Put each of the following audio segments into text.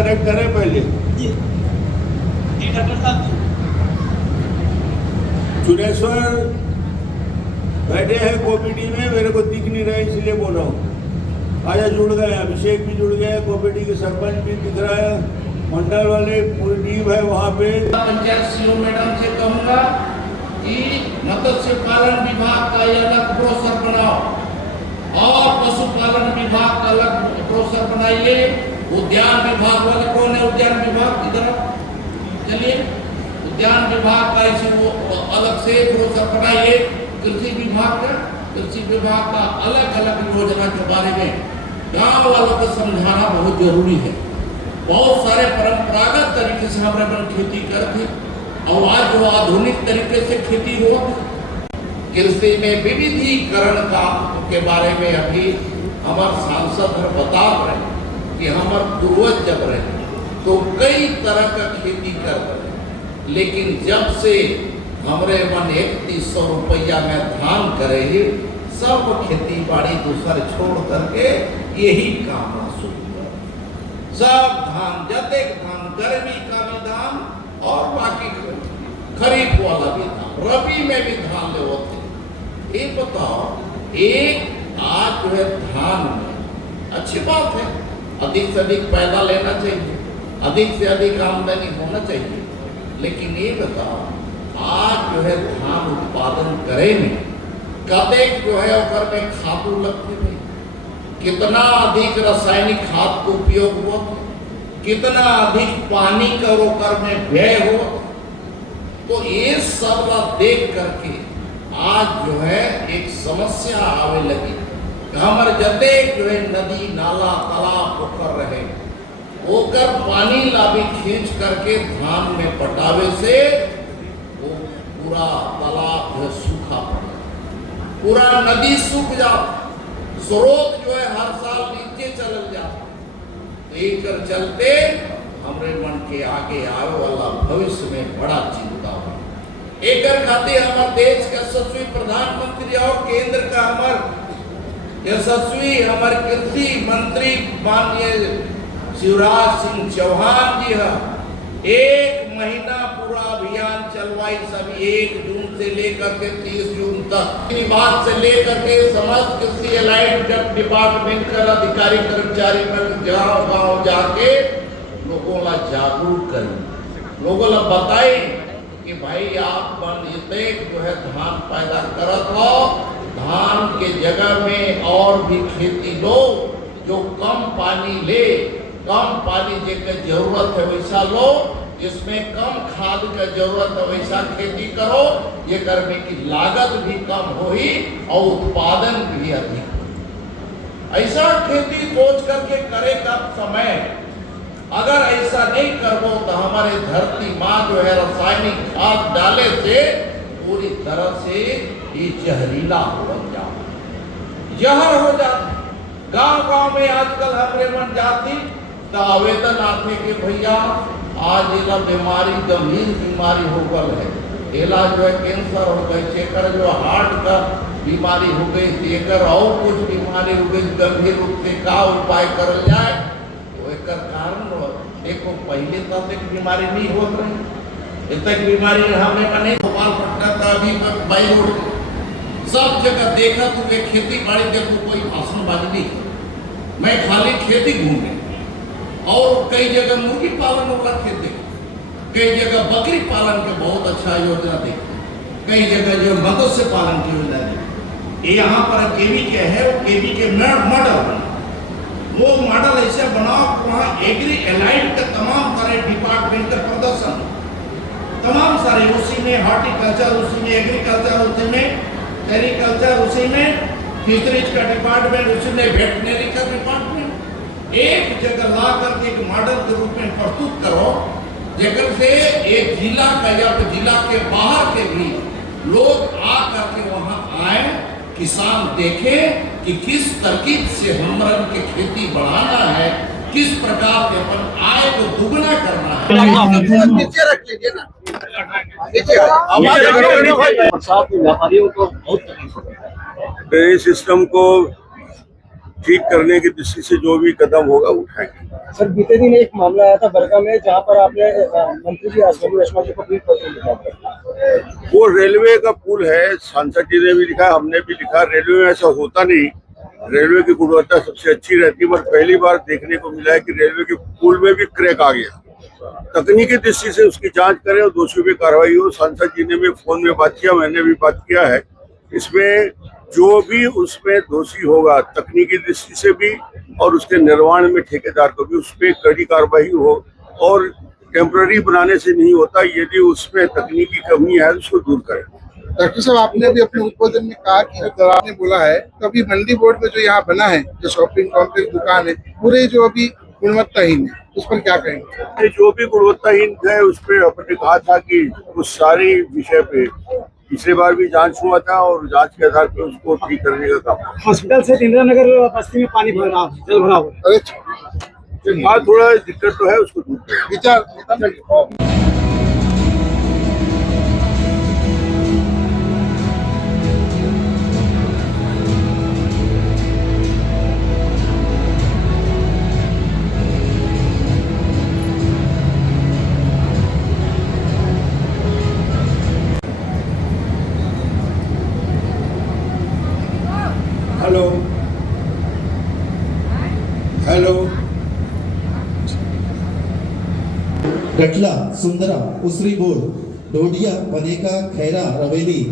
Correct करे पहले। चुनेश्वर बैठे हैं कोपीडी में, मेरे को दिख नहीं रहा है इसलिए बोल रहा हूँ। आजा जुड़ गए, अभिषेक भी जुड़ गए, कोपीडी के सरपंच भी दिख रहा है, मंडल वाले पूरी टीम है वहाँ पे। पंचायत सीओ मैडम से कहूँगा कि मत्स्य पालन विभाग का अलग प्रोसेस बनाओ और पशुपालन विभाग का अलग प्रोसेस बनाइए। उद्यान विभाग वाले कौन है? उद्यान विभाग इधर चलिए, उद्यान विभाग का इसे वो अलग से प्रोसेस बनाइए। कृषि विभाग का अलग अलग योजना के बारे में गांव वालों को समझाना बहुत जरूरी है। बहुत सारे परंपरागत तरीके से हम अपन खेती करते और आज जो आधुनिक तरीके से खेती हो, कृषि में विविधीकरण का के बारे में अभी हमारे सांसद बता रहे कि हमारे पूर्वज जब रहे तो कई तरह का खेती करते रहे, लेकिन जब से हमरे मन 3100 रुपया में धान करे, सब खेती बाड़ी दूसर छोड़ करके यही काम शुरू कर। सब धान, जतेक धान, गर्मी का भी धान और बाकी खरीफ वाला भी धान, रबी में भी धान ले होते। ये बताओ, एक आज जो है धान में अच्छी बात है, अधिक से अधिक पैदा लेना चाहिए, अधिक से अधिक आमदनी होना चाहिए, लेकिन ये बताओ आज जो है धान उत्पादन करे में कदेक जो है ओकर में खादू लगते थे, कितना अधिक रासायनिक खाद का उपयोग हुआ, कितना अधिक पानी का ओकर में व्यय हुआ। तो ये सब देख करके आज जो है एक समस्या आवे लगी। हमारे जते जो है नदी नाला तालाब पोखर रहे, ओकर पानी ला भी खींच करके धान में पटावे से वो पूरा तालाब जो सूखा पड़ा, पूरा नदी सूख जाता, स्रोत जो है हर साल नीचे चल जाता। एक चलते हमरे मन के आगे आने वाला भविष्य में बड़ा चिंता हो। एक खातिर हमारे देश का यशस्वी प्रधानमंत्री और केंद्र का हमारे यशस्वी हमारे कृषि मंत्री माननीय शिवराज सिंह चौहान जी है, 1 महीना पूरा अभियान चलवाई, सभी 1 जून से लेकर के 30 जून तक विभाग से लेकर के समस्त कृषि अलाइड डिपार्टमेंट का अधिकारी कर्मचारी पर गाँव जाके लोगों ला जागरूक करें, लोगों ला बताए कि भाई आप इतने जो है धान पैदा करत हो, धान के जगह में और भी खेती लो जो कम पानी ले, कम पानी जेकर जरूरत है वैसा लो, जिसमें कम खाद का जरूरत है वैसा खेती करो, ये करने की लागत भी कम होगी और उत्पादन भी अधिक हो। ऐसा खेती सोच करके करे का समय, अगर ऐसा नहीं करो तो हमारे धरती माँ जो है रासायनिक खाद डाले से पूरी तरह से ये जहरीला हो जाता, जहर हो जाता। गांव में आजकल हमरे मन जाती तो आवेदन आते कि भैया आज इला बीमारी, गंभीर बीमारी हो गल है, इला जो है कैंसर हो गई, चेकर जो हार्ट का बीमारी हो गई, चेकर और कुछ बीमारी हो गई, गंभीर रूप से का उपाय करल जाए। तो एक कारण देखो पहले तक बीमारी नहीं हो रही, इतनी बीमारी हमने नहीं, भोपाल पटना का अभी बाई रोड सब जगह देखा तो वे खेती बाड़ी देखो, कोई भाषणबाजी नहीं, मैं खाली खेती घूमे और कई जगह मुर्गी पालन वाला खेत देखा, कई जगह बकरी पालन के बहुत अच्छा योजना देखा, कई जगह जो मत्स्य पालन की योजना देखी। यहाँ पर केवी के है, वो केवी के मॉडल बना, वो मॉडल ऐसे बनाओ वहाँ एग्री एलाइड का तमाम सारे डिपार्टमेंट का प्रदर्शन, तमाम सारे उसी में हॉर्टिकल्चर, उसी में एग्रीकल्चर, उसी में सेरिकल्चर, उसी में फिशरीज का डिपार्टमेंट, उसी में वेटनरी का डिपार्टमेंट, एक जगह ला करके एक मॉडल के रूप में प्रस्तुत करो, जगह से एक जिला का या तो जिला के बाहर के भी लोग आ करके वहाँ आए, किसान देखे कि किस तरकीब से हमरन के खेती बढ़ाना है, किस प्रकार के अपन आय को दुगना करना है। नीचे रख लीजिए ना, व्यापारियों को बहुत तकलीफ होती है। इस सिस्टम को ठीक करने की दृष्टि से जो भी कदम होगा उठाएंगे। सर बीते दिन एक मामला आया था बरगा में जहां पर आपने मंत्री जी अश्विनी वैष्णव जी को भी पत्र लिखा था। वो रेलवे का पुल है, सांसद जी ने भी लिखा, हमने भी लिखा। रेलवे में ऐसा होता नहीं, रेलवे की गुणवत्ता सबसे अच्छी रहती है, पर पहली बार देखने को मिला है कि रेलवे के पुल में भी क्रैक आ गया। तकनीकी दृष्टि से उसकी जांच करें और दोषियों पे कार्रवाई हो। सांसद जी ने भी फोन में बात किया, मैंने भी बात किया है। इसमें जो भी उसमें दोषी होगा तकनीकी दृष्टि से भी और उसके निर्माण में ठेकेदार को भी उस पर कड़ी कार्रवाई हो। और टेम्पररी बनाने से नहीं होता, यदि उसमें तकनीकी कमी है तो उसको दूर करें। डॉक्टर साहब, आपने भी अपने उद्बोधन में कहा कि जो आपने बोला है तो अभी मंडी बोर्ड में जो यहाँ बना है, जो शॉपिंग कॉम्प्लेक्स दुकान है, पूरे जो अभी गुणवत्ताहीन है, उस पर क्या कहेंगे? जो भी गुणवत्ताहीन है उस पर अपने कहा था कि उस सारी विषय पे पिछले बार भी जांच हुआ था और जांच के आधार पर उसको ठीक करने का काम। हॉस्पिटल से इंदिरा नगर बस्ती में पानी भर रहा है, जल भरा हुआ है। अरे हाँ, थोड़ा दिक्कत तो है, उसको दूर करें। विचार हेलो हेलो। गटला, सुंदरा, उसरी बोर्ड, डोडिया, बनेका, खैरा, रवेली,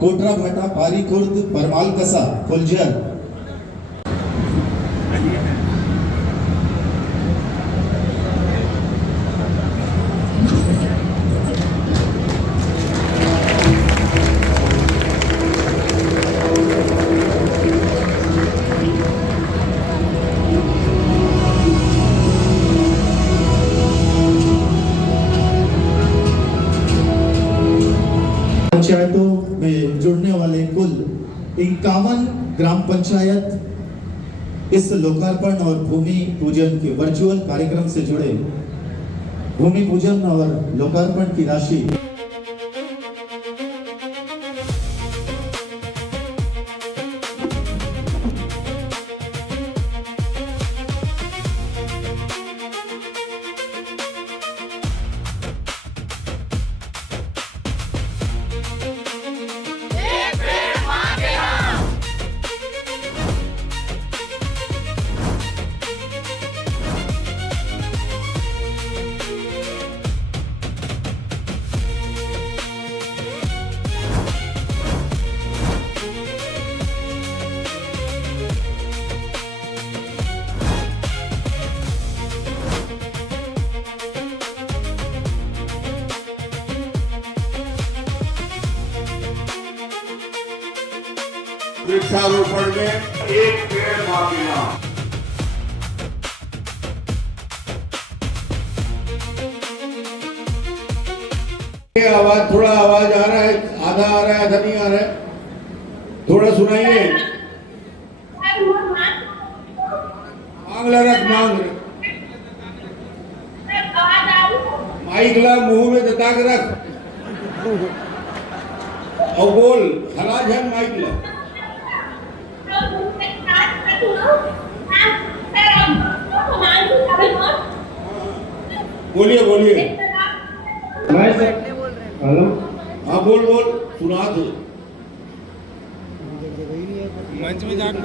कोटरा भाटा, पारी खुर्द, परमाल कसा, फुलझर। पंचायतों में जुड़ने वाले कुल 51 ग्राम पंचायत इस लोकार्पण और भूमि पूजन के वर्चुअल कार्यक्रम से जुड़े। भूमि पूजन और लोकार्पण की राशि वृक्षारोपण में एक पेड़ मांगना। आवाज, थोड़ा आवाज आ रहा है, आधा आ रहा है, आधा नहीं आ रहा है, थोड़ा सुनाइए। मांग ला, रख, मांग रख, माइक ला, मुंह में दता के रख और बोल, हला झन माइक ला। बोलिए बोलिए। हेलो, हाँ बोल बोल, सुना थे।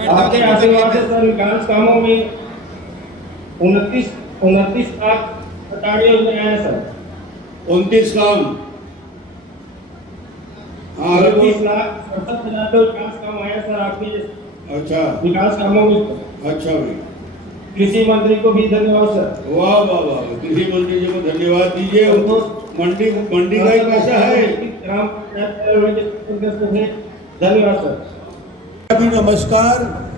आपके आशीर्वाद से सर विकास कामों में 29 लाख कार्य आया सर। 29 काम। हाँ, 29 लाख 67,000 का विकास काम आया सर आपके अच्छा विकास कामों में। अच्छा भाई, कृषि मंत्री को भी धन्यवाद सर। वाह वाह वाह, कृषि मंत्री जी को धन्यवाद दीजिए। उनको मंडी का ही पैसा है। ग्राम धन्यवाद सर। अभी नमस्कार।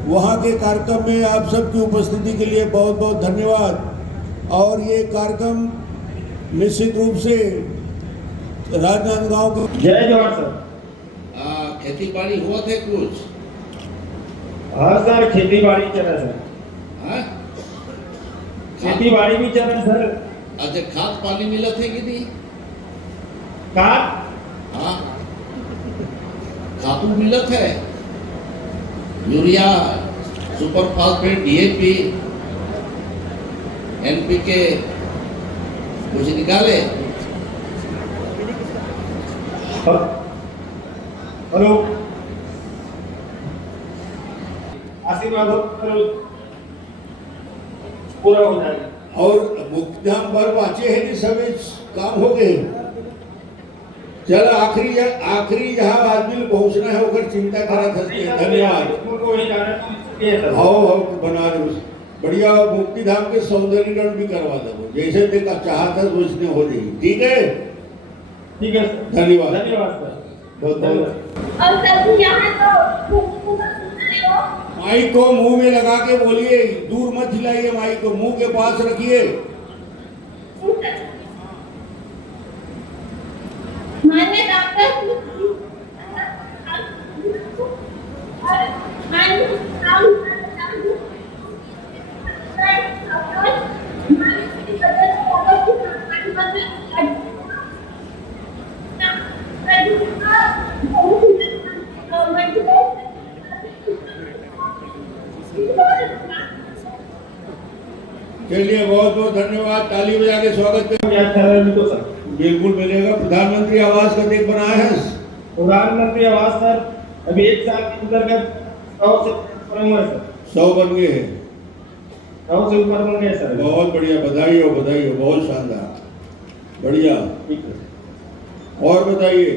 वहाँ के कार्यक्रम में आप सबकी उपस्थिति के लिए बहुत बहुत धन्यवाद। और ये कार्यक्रम निश्चित रूप से राजनांदगांव को। जय जवाहर सर। खेती बाड़ी हुआ थे कुछ? हाँ सर, खेती बाड़ी चल रहा सर। हाँ? खेती बाड़ी भी चल रहा सर। अच्छा, खाद पानी मिला थे कि नहीं? खाद? हाँ, खाद मिलत है, urea super phosphate, DAP, NPK कुछ निकाले। हेलो आशीर्वाद पूरा हो जाएगा। और मुक्तिधाम पर वाचे है कि सब काम हो गए। चल आखिरी जहाँ आदमी को पहुँचना है होकर चिंता करा था। धन्यवाद। हाँ बना रहे बढ़िया। मुक्तिधाम के सौंदर्यीकरण भी करवा दो, जैसे देखा चाहता तो इसने हो जाएगी। ठीक है ठीक है धन्यवाद। धन्यवाद सर। बहुत धन्यवाद। और सर यहाँ तो माइक को मुंह में लगा के बोलिए, दूर मत हिलाइए, माइक को मुंह के पास रखिए। मान्य डॉक्टर चलिए बहुत बहुत धन्यवाद। ताली बजा के स्वागत करें। क्या ख्याल है तो सर? बिल्कुल मिलेगा। प्रधानमंत्री आवास का देख बनाया है। प्रधानमंत्री आवास सर अभी 1 साल के अंतर्गत 100 से ऊपर हुआ है सर। 100 बन गए हैं। 100 से ऊपर बन गए सर। बहुत बढ़िया, बधाई हो बधाई हो, बहुत शानदार, बढ़िया। ठीक है और बताइए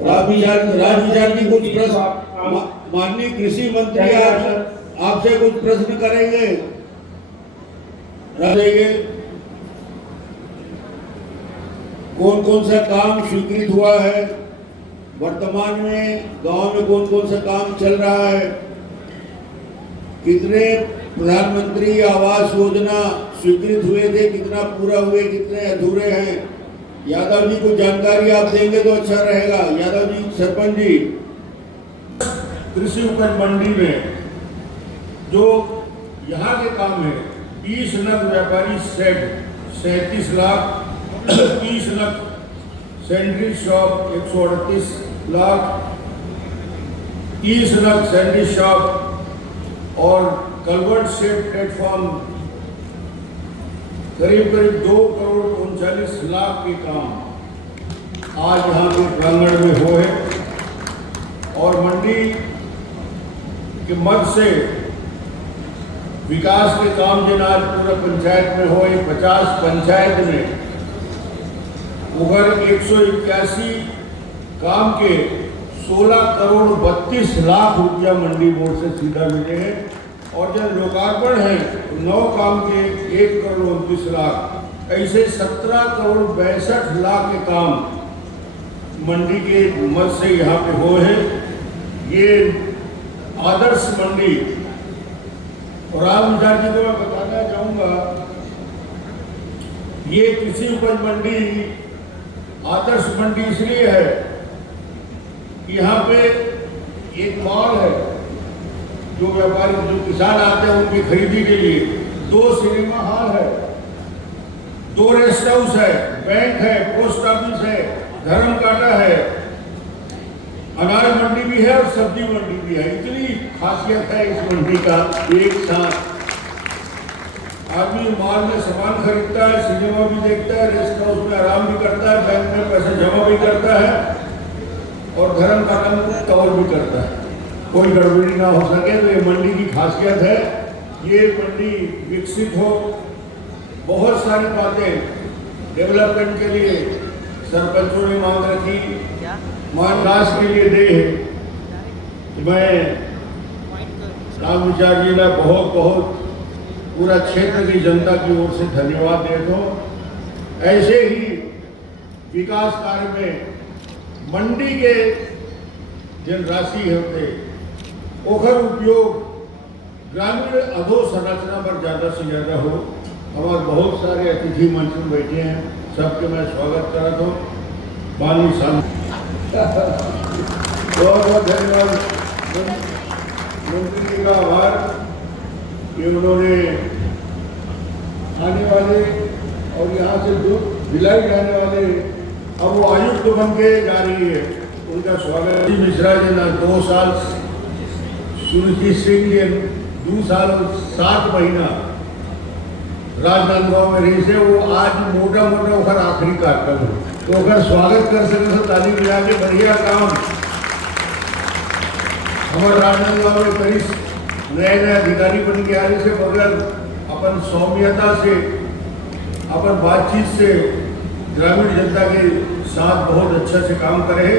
राजविचार की कुछ प्रश्न। माननीय कृषि मंत्री आपसे कुछ प्रश्न करेंगे। कौन कौन सा काम स्वीकृत हुआ है, वर्तमान में गांव में कौन कौन सा काम चल रहा है, कितने प्रधानमंत्री आवास योजना स्वीकृत हुए थे, कितना पूरा हुए, कितने अधूरे हैं। यादव जी को जानकारी आप देंगे तो अच्छा रहेगा। यादव जी, सरपंच जी। कृषि उपज मंडी में जो यहाँ के काम है, 20 नग व्यापारी set 37 lakh, 30 lakh sanitary shop 138 lakh, 30 lakh sanitary shop और कलवर्ट सेट प्लेटफॉर्म करीब 2 करोड़ 39 लाख के काम आज यहाँ के प्रांगण में हो है। और मंडी के मद से विकास के काम जिन आज पूरा पंचायत में हो, 50 पंचायत में उधर 181 काम के 16 करोड़ 32 लाख रुपया मंडी बोर्ड से सीधा मिले हैं। और जब लोकार्पण है तो 9 काम के 1 करोड़ 29 लाख, ऐसे 17 करोड़ 62 लाख के काम मंडी के मद से यहाँ पे हो है। ये आदर्श मंडी। और रामविचार जी को मैं बताना चाहूँगा, ये कृषि उपज मंडी आदर्श मंडी इसलिए है कि यहाँ पे एक मॉल है, जो व्यापारी जो किसान आते हैं उनकी खरीदी के लिए, 2 सिनेमा हॉल है, 2 रेस्ट हाउस है, बैंक है, पोस्ट ऑफिस है, धर्म काटा है, अनाज मंडी भी है और सब्जी मंडी भी है। इतनी खासियत है इस मंडी का। एक साथ आदमी मॉल में सामान खरीदता है, सिनेमा भी देखता है, रेस्ट हाउस में आराम भी करता है, बैंक में पैसे जमा भी करता है और धर्म का काम कवर भी करता है। कोई गड़बड़ी ना हो सके, तो ये मंडी की खासियत है। ये मंडी विकसित हो, बहुत सारी बातें डेवलपमेंट के लिए सरपंचों ने मांग रखी, मानदास के लिए दे है। मैं रामविचार जी ने बहुत बहुत पूरा क्षेत्र की जनता की ओर से धन्यवाद देता हूँ। ऐसे ही विकास कार्य में मंडी के जिन राशि होते ओखर उपयोग ग्रामीण अधोसंरचना पर ज़्यादा से ज़्यादा हो। हमारे बहुत सारे अतिथि मंच में बैठे हैं, सबके मैं स्वागत करता हूँ। बानी साहब बहुत बहुत धन्यवाद मंत्री जी का आभार कि उन्होंने आने वाले और यहाँ से जो भिलाई जाने वाले अब वो आयुक्त बन के जा रही है, उनका स्वागत। मिश्रा जी ने 2 साल सुरजीत सिंह जी 2 साल और 7 महीना राजनांदगांव में रही से वो आज मोटा मोटा ओकर आखिरी कार्यक्रम हो तो अगर स्वागत कर सके तो ताली बजा के बढ़िया काम हमारे राजनांदगांव में कई नए नए अधिकारी बन के आने से मगर अपन सौम्यता से अपन बातचीत से ग्रामीण जनता के साथ बहुत अच्छा से काम करे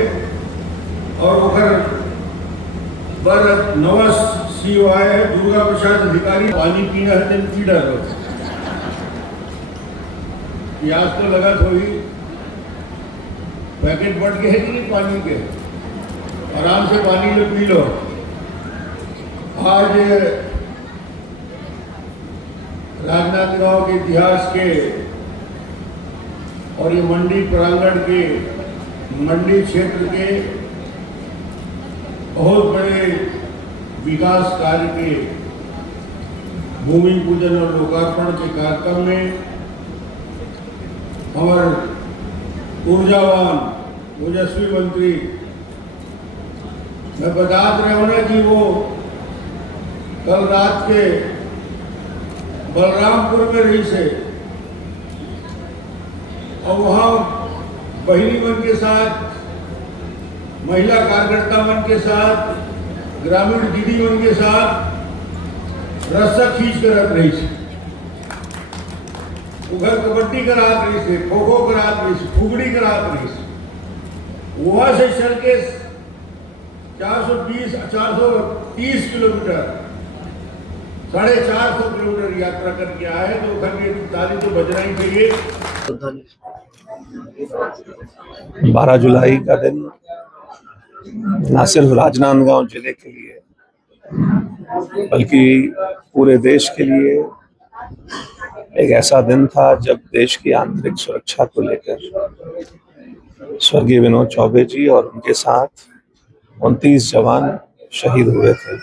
और ओकर पर नवा सीओ आए हैं दुर्गा प्रसाद अधिकारी पानी पीना है दिन पी डालो प्यास तो लगा थोड़ी पैकेट बढ़ के है कि नहीं पानी के आराम से पानी लो पी लो। आज राजनांदगांव के इतिहास के और ये मंडी प्रांगण के मंडी क्षेत्र के बहुत बड़े विकास कार्य के भूमि पूजन और लोकार्पण के कार्यक्रम में हमारे ऊर्जावान ओजस्वी मंत्री मैं बता रहे हूँ ना कि वो कल रात के बलरामपुर में रही से और वहाँ बहिनी मन के साथ महिला कार्यकर्ता मन के साथ ग्रामीण दीदी मन के साथ रस्सा खींच कर रख रही थी उधर कबड्डी करात रही थी खो खो करात रही थी फुगड़ी करात रही थी वहां से चल के 430 किलोमीटर 450 किलोमीटर यात्रा करके आए तो उधर ताली तो बजना ही चाहिए। 12 जुलाई का दिन न सिर्फ राजनांदगांव जिले के लिए बल्कि पूरे देश के लिए एक ऐसा दिन था जब देश की आंतरिक सुरक्षा को लेकर स्वर्गीय विनोद चौबे जी और उनके साथ 29 जवान शहीद हुए थे।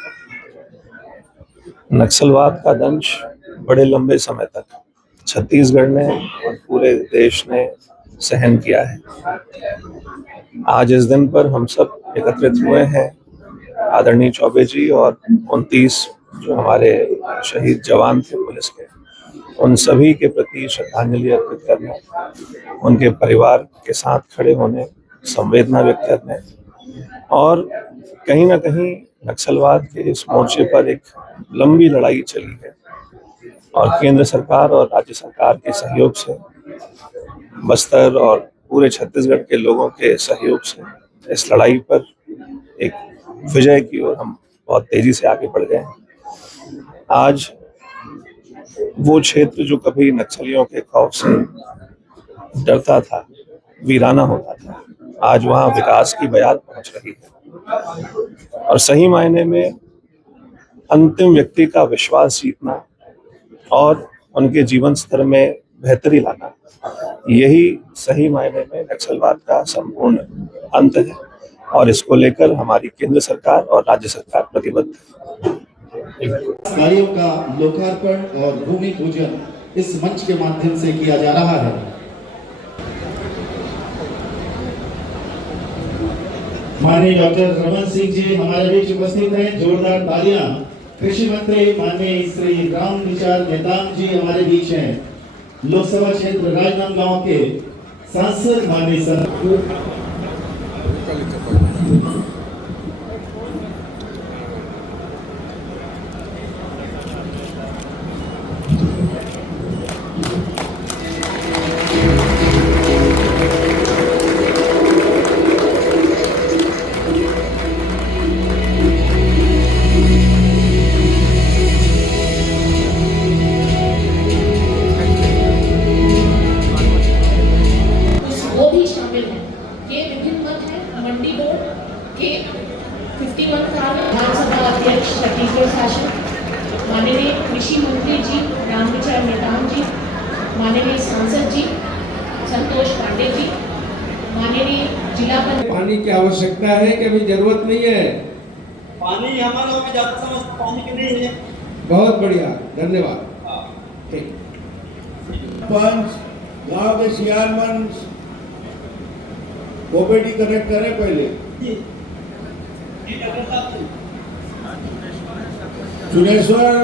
नक्सलवाद का दंश बड़े लंबे समय तक छत्तीसगढ़ ने और पूरे देश ने सहन किया है। आज इस दिन पर हम सब एकत्रित हुए हैं आदरणीय चौबे जी और 29 जो हमारे शहीद जवान थे पुलिस के उन सभी के प्रति श्रद्धांजलि अर्पित करने, उनके परिवार के साथ खड़े होने, संवेदना व्यक्त करने और कहीं ना कहीं नक्सलवाद के इस मोर्चे पर एक लंबी लड़ाई चली है और केंद्र सरकार और राज्य सरकार के सहयोग से बस्तर और पूरे छत्तीसगढ़ के लोगों के सहयोग से इस लड़ाई पर एक विजय की ओर हम बहुत तेजी से आगे बढ़ गए हैं। आज वो क्षेत्र जो कभी नक्सलियों के खौफ से डरता था, वीराना होता था, आज वहाँ विकास की बयार पहुंच रही है और सही मायने में अंतिम व्यक्ति का विश्वास जीतना और उनके जीवन स्तर में बेहतरी लाना, यही सही मायने में नक्सलवाद का संपूर्ण अंत है और इसको लेकर हमारी केंद्र सरकार और राज्य सरकार प्रतिबद्ध है। कार्यों का लोकार्पण और भूमि पूजन इस मंच के माध्यम से किया जा रहा है। माननीय डॉक्टर रमन सिंह जी हमारे बीच उपस्थित हैं, जोरदार तालियां। कृषि मंत्री माननीय श्री राम विचार नेताम जी हमारे बीच हैं। लोकसभा क्षेत्र राजनांदगांव के सांसद माननीय माननीय कृषि मंत्री जी रामविचार नेताम जी, माननीय सांसद जी संतोष पांडे जी, माननीय जिला पानी की आवश्यकता है कि अभी जरूरत नहीं है। पानी हमारे में ज्यादा समझ पानी की नहीं है। बहुत बढ़िया, धन्यवाद। पंच गांव के सियारमन कोपेडी कनेक्ट करें पहले। चुनेश्वर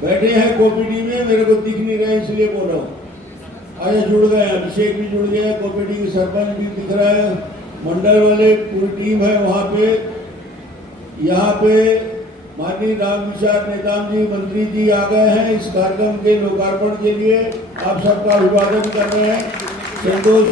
बैठे हैं कोपीडी में, मेरे को दिख नहीं रहा है इसलिए बोल रहा हूँ। आज जुड़ गए, अभिषेक भी जुड़ गया, कोपीडी के सरपंच भी दिख रहा है, मंडल वाले पूरी टीम है वहाँ पे। यहाँ पे माननीय रामविचार नेताम जी मंत्री जी आ गए हैं इस कार्यक्रम के लोकार्पण के लिए। आप सबका अभिवादन कर रहे हैं। संतोष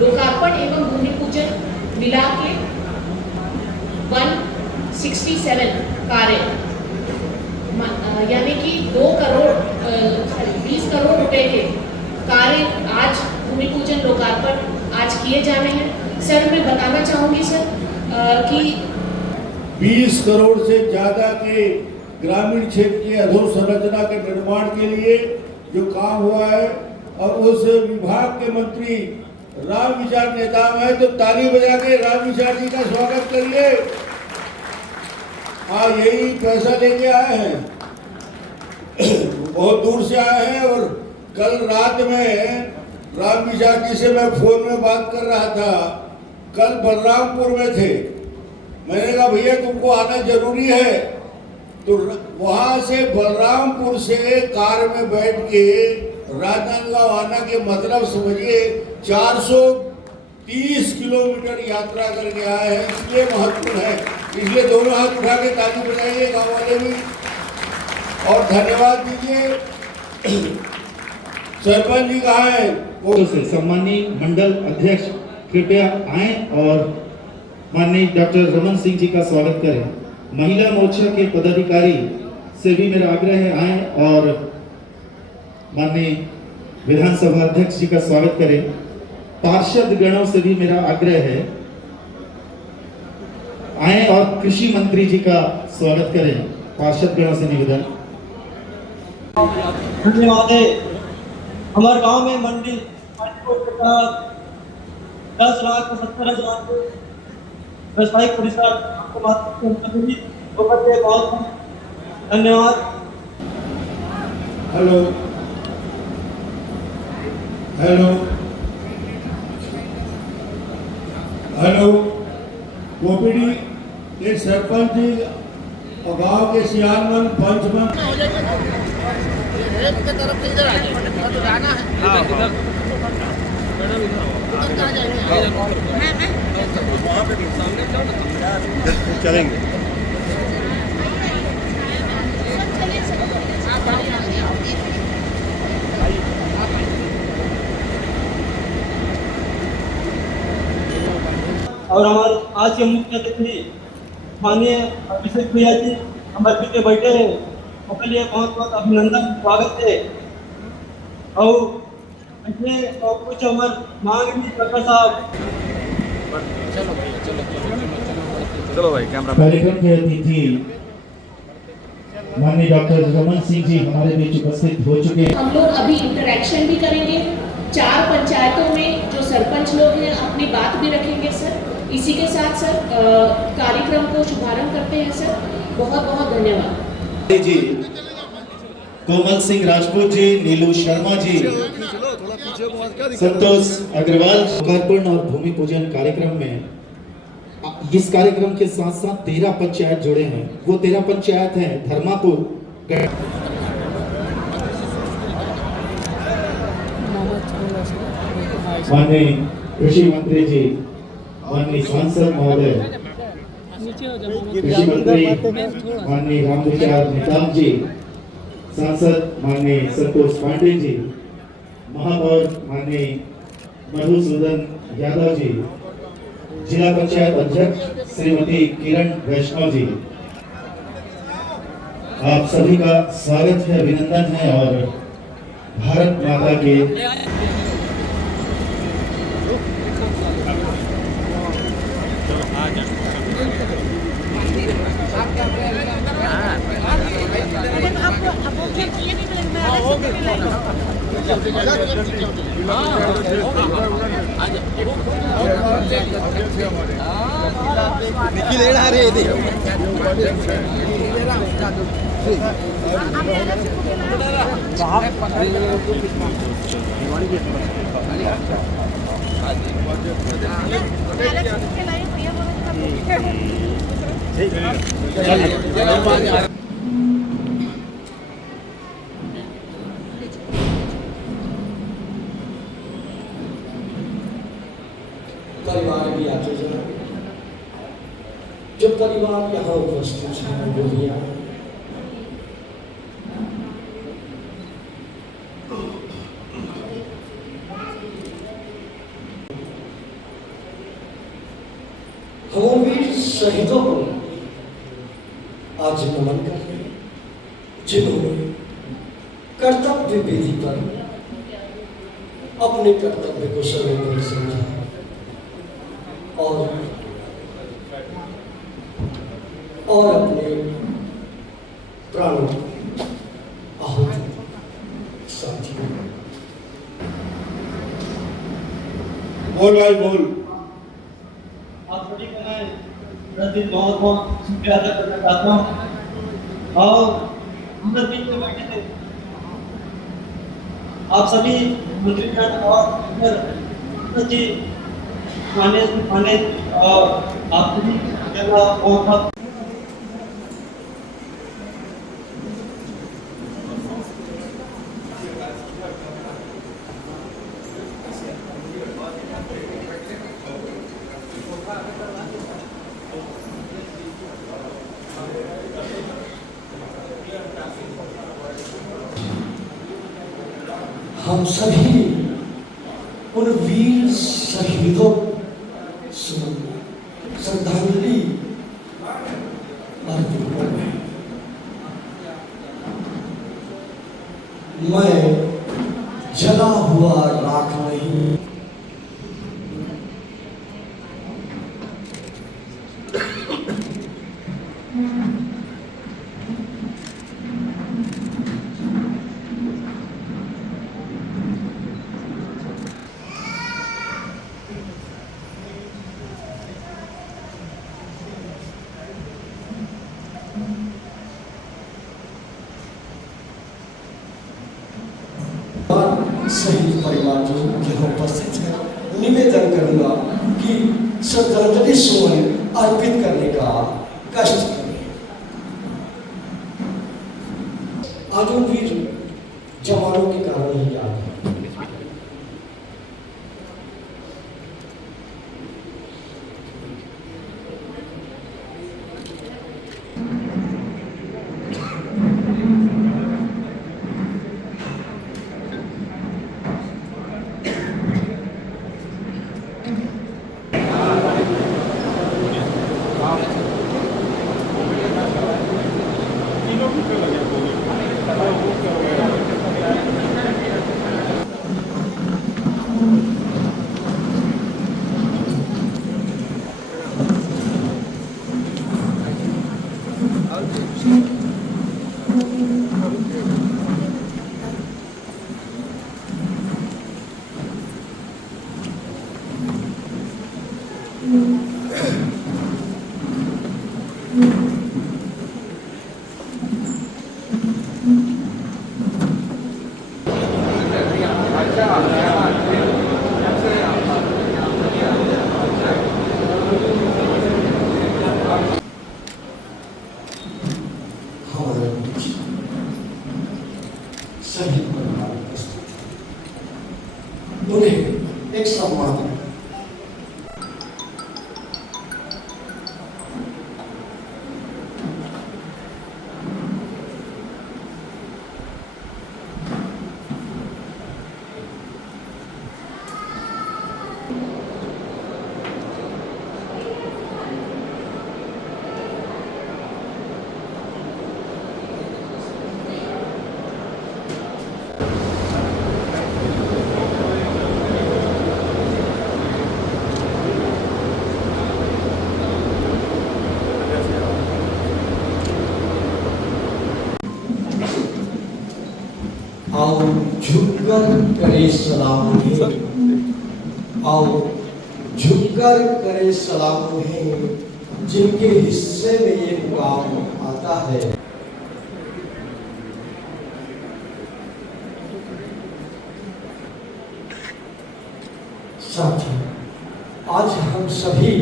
लोकार्पण एवं भूमि पूजन मिला के 167 कार्य, यानी कि 20 करोड़ रुपए के कार्य आज भूमि पूजन लोकार्पण आज किए जाने हैं। सर मैं बताना चाहूंगी सर कि 20 करोड़ से ज्यादा के ग्रामीण क्षेत्र की अधोसंरचना के निर्माण के लिए जो काम हुआ है, और उस विभाग के मंत्री रामविचार नेताम है, तो ताली बजा के रामविचार जी का स्वागत करिए। हाँ, यही पैसा लेके आए हैं, बहुत दूर से आए हैं। और कल रात में रामविचार जी से मैं फोन में बात कर रहा था, कल बलरामपुर में थे। मैंने कहा भैया तुमको आना जरूरी है, तो वहां से बलरामपुर से कार में बैठ के राजनांदगांव आना के मतलब समझिए 430 किलोमीटर यात्रा करके आए हैं, इसलिए महत्वपूर्ण है। इसलिए दोनों हाथ उठा के ताली बजाइए गाँव वाले भी, और धन्यवाद दीजिए। सरपंच जी कहाँ है? तो से सम्मानीय मंडल अध्यक्ष कृपया आए और माननीय डॉक्टर रमन सिंह जी का स्वागत करें। महिला मोर्चा के पदाधिकारी से भी मेरा आग्रह है आए और माननीय विधानसभा अध्यक्ष जी का स्वागत करें। पार्षद गणों से भी मेरा आग्रह है आए और कृषि मंत्री जी का स्वागत करें। पार्षद गणों से निवेदन। धन्यवाद है। हमारे गांव में मंडी को 10,70,000 व्यवसायिक परिसर आपको बात बहुत धन्यवाद। हेलो हेलो हेलो, कोपीडी के सरपंच और गांव के सियानमन पंचमन चलेंगे। और हमारे आज के मुख्य अतिथि माननीय अभिषेक भैया जी हमारे बीच में बैठे हैं, उनके लिए बहुत बहुत अभिनंदन स्वागत है। और कुछ हमारे मांग भी डॉक्टर साहब। चलो भाई कैमरा। कार्यक्रम के अतिथि माननीय डॉक्टर रमन सिंह जी हमारे बीच उपस्थित हो चुके हैं। हम लोग अभी इंटरेक्शन भी करेंगे। 4 पंचायतों में जो सरपंच लोग हैं अपनी बात भी रखेंगे सर। इसी के साथ सर कार्यक्रम को शुभारंभ करते हैं सर। बहुत बहुत धन्यवाद जी। कोमल सिंह राजपूत जी, नीलू शर्मा जी, संतोष अग्रवाल। लोकार्पण और भूमि पूजन कार्यक्रम में इस कार्यक्रम के साथ साथ 13 पंचायत जुड़े हैं। वो 13 पंचायत हैं धर्मापुर, माननीय कृषि मंत्री जी, माननीय सांसद महोदय, कृषि मंत्री माननीय रामविचार नेताम जी, सांसद माननीय संतोष पांडे जी, महापौर माननीय मधुसूदन यादव जी, जिला पंचायत अध्यक्ष श्रीमती किरण वैष्णव जी, आप सभी का स्वागत है, अभिनंदन है। और भारत माता के परिवार भी आते जाए, जो परिवार यहाँ उपस्थित है वो भी आए। हम वीर शहीदों को आज नमन कर रहे हैं, जिन्होंने कर्तव्य विधि पर अपने कर्तव्य को सर्वोपरि समझा और अपने प्राणों आहुति साथी। बोल भाई बोल। आप सभी को मैं प्रतिदिन बहुत बहुत शुक्रिया अदा करना चाहता हूँ। और हम सब बीच में बैठे थे, आप सभी मंत्रीगण और जी माने और आप सभी बहुत हम सभी उन वीर शहीदों श्रद्धांजलि अर्पित कर रहे हैं। मैं जला हुआ राख नहीं, शहीद परिवार जो यहाँ उपस्थित है, निवेदन करूंगा कि श्रद्धांजलि सुमन अर्पित करने का कष्ट करें। आज उन वीर जवानों के कारण ही याद है। शहीद परिवार उपस्थित है, उन्हें एक सम्मान आओ झुककर करे सलाम उन्हें, आओ झुककर करे सलाम उन्हें, जिनके हिस्से में ये मुकाम आता है। साथी, आज हम सभी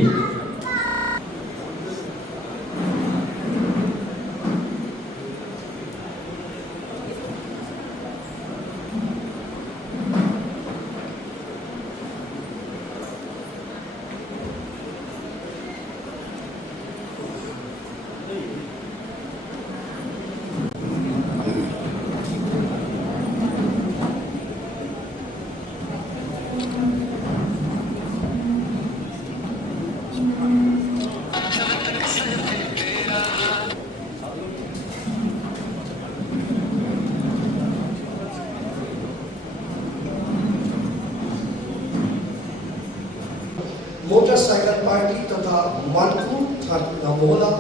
मोटरसाइकिल पार्टी तथा मानपुर थाना मोहला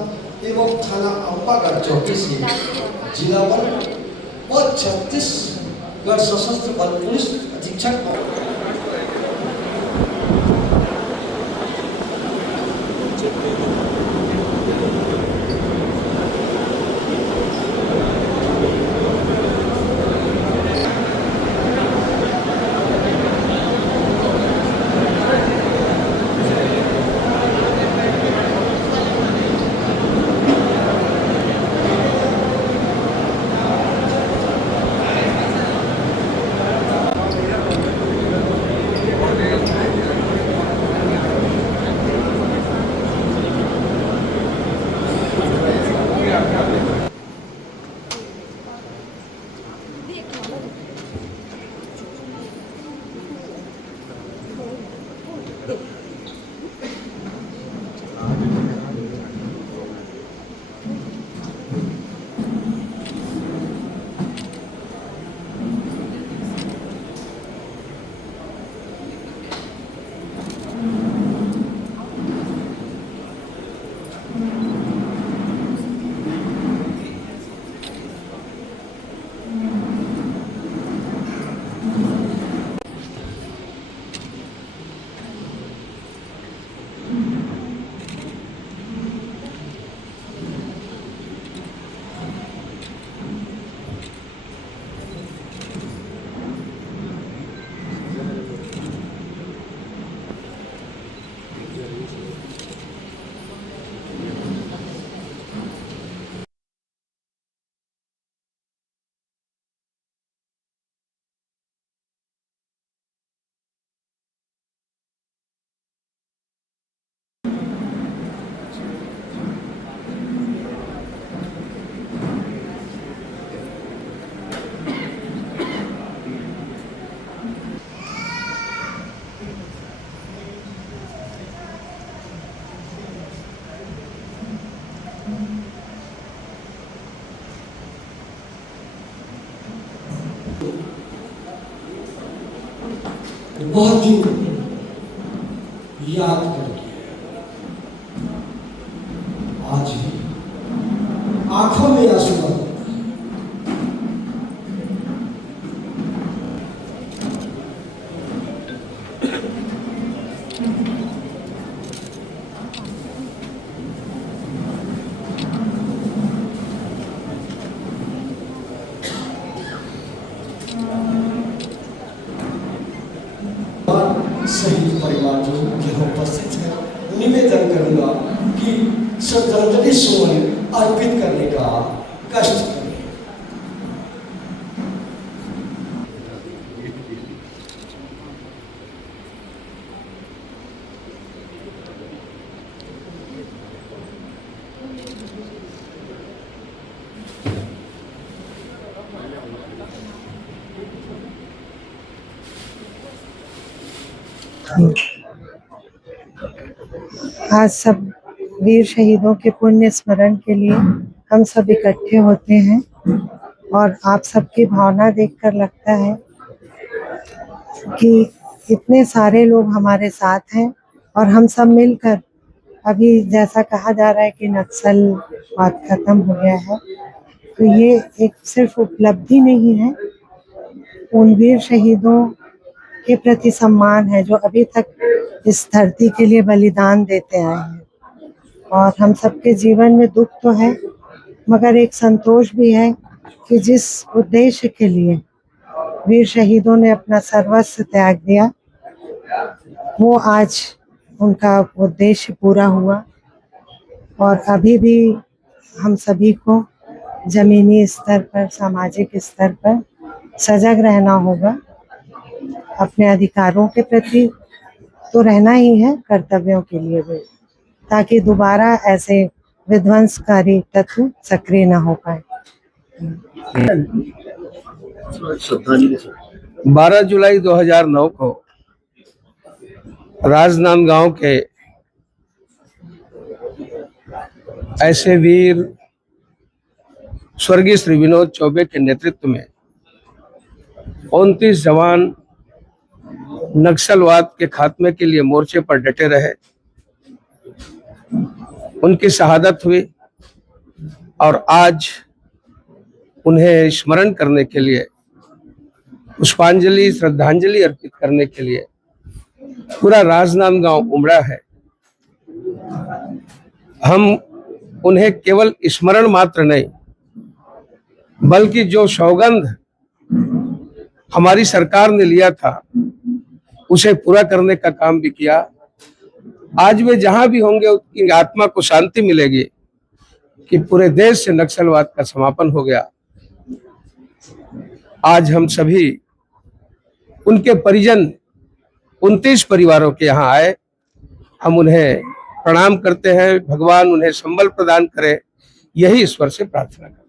एवं थाना अम्बागढ़ चौकी से जिला बल व छत्तीसगढ़ सशस्त्र बल पुलिस अधीक्षक वह दिन याद करके आज भी आंखों में आंसू आ गए। शहीद परिवार जो यहाँ उपस्थित है, निवेदन करूंगा कि श्रद्धांजलि सुमन अर्पित करने का कष्ट करें। आज सब वीर शहीदों के पुण्य स्मरण के लिए हम सब इकट्ठे होते हैं और आप सबकी भावना देखकर लगता है कि इतने सारे लोग हमारे साथ हैं और हम सब मिलकर अभी जैसा कहा जा रहा है कि नक्सलवाद खत्म हो गया है, तो ये एक सिर्फ उपलब्धि नहीं है उन वीर शहीदों के प्रति सम्मान है जो अभी तक इस धरती के लिए बलिदान देते आए हैं। और हम सबके जीवन में दुख तो है, मगर एक संतोष भी है कि जिस उद्देश्य के लिए वीर शहीदों ने अपना सर्वस्व त्याग दिया, वो आज उनका उद्देश्य पूरा हुआ। और अभी भी हम सभी को जमीनी स्तर पर, सामाजिक स्तर पर सजग रहना होगा। अपने अधिकारों के प्रति तो रहना ही है, कर्तव्यों के लिए भी, ताकि दोबारा ऐसे विध्वंसकारी तत्व सक्रिय न हो पाए। 12 जुलाई 2009 को राजनांदगांव के ऐसे वीर स्वर्गीय श्री विनोद चौबे के नेतृत्व में 29 जवान नक्सलवाद के खात्मे के लिए मोर्चे पर डटे रहे। उनकी शहादत हुई और आज उन्हें स्मरण करने के लिए, पुष्पांजलि, श्रद्धांजलि अर्पित करने के लिए पूरा राजनांदगांव उमड़ा है। हम उन्हें केवल स्मरण मात्र नहीं, बल्कि जो सौगंध हमारी सरकार ने लिया था उसे पूरा करने का काम भी किया। आज वे जहां भी होंगे उनकी आत्मा को शांति मिलेगी कि पूरे देश से नक्सलवाद का समापन हो गया। आज हम सभी उनके परिजन 29 परिवारों के यहाँ आए। हम उन्हें प्रणाम करते हैं। भगवान उन्हें संबल प्रदान करे, यही ईश्वर से प्रार्थना करते हैं।